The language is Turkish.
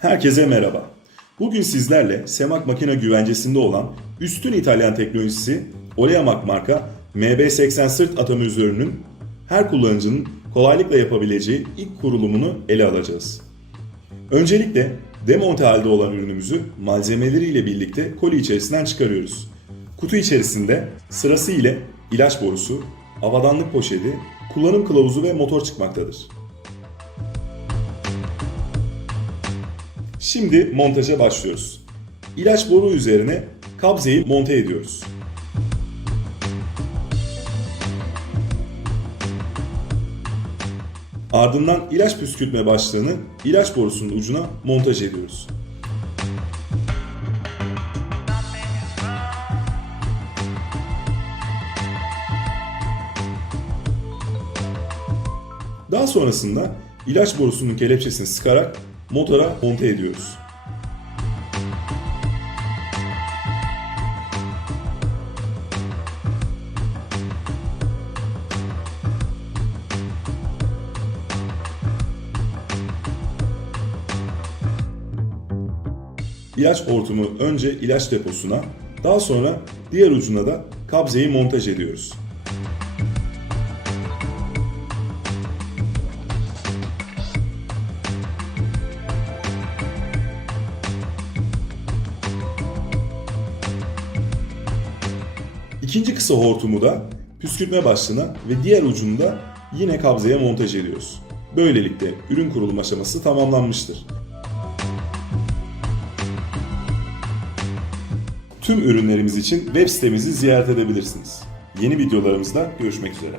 Herkese merhaba. Bugün sizlerle Semak makine güvencesinde olan üstün İtalyan teknolojisi Oleamak marka MB80 sırt atomizörünün her kullanıcının kolaylıkla yapabileceği ilk kurulumunu ele alacağız. Öncelikle demonte halde olan ürünümüzü malzemeleriyle birlikte koli içerisinden çıkarıyoruz. Kutu içerisinde sırası ile ilaç borusu, avadanlık poşeti, kullanım kılavuzu ve motor çıkmaktadır. Şimdi montaja başlıyoruz. İlaç boru üzerine kabzeyi monte ediyoruz. Ardından ilaç püskürtme başlığını ilaç borusunun ucuna montaj ediyoruz. Daha sonrasında ilaç borusunun kelepçesini sıkarak motora monte ediyoruz. İlaç hortumu önce ilaç deposuna, daha sonra diğer ucuna da kabzeyi montaj ediyoruz. İkinci kısa hortumu da püskürtme başlığına ve diğer ucunu da yine kabzeye montaj ediyoruz. Böylelikle ürün kurulum aşaması tamamlanmıştır. Tüm ürünlerimiz için web sitemizi ziyaret edebilirsiniz. Yeni videolarımızda görüşmek üzere.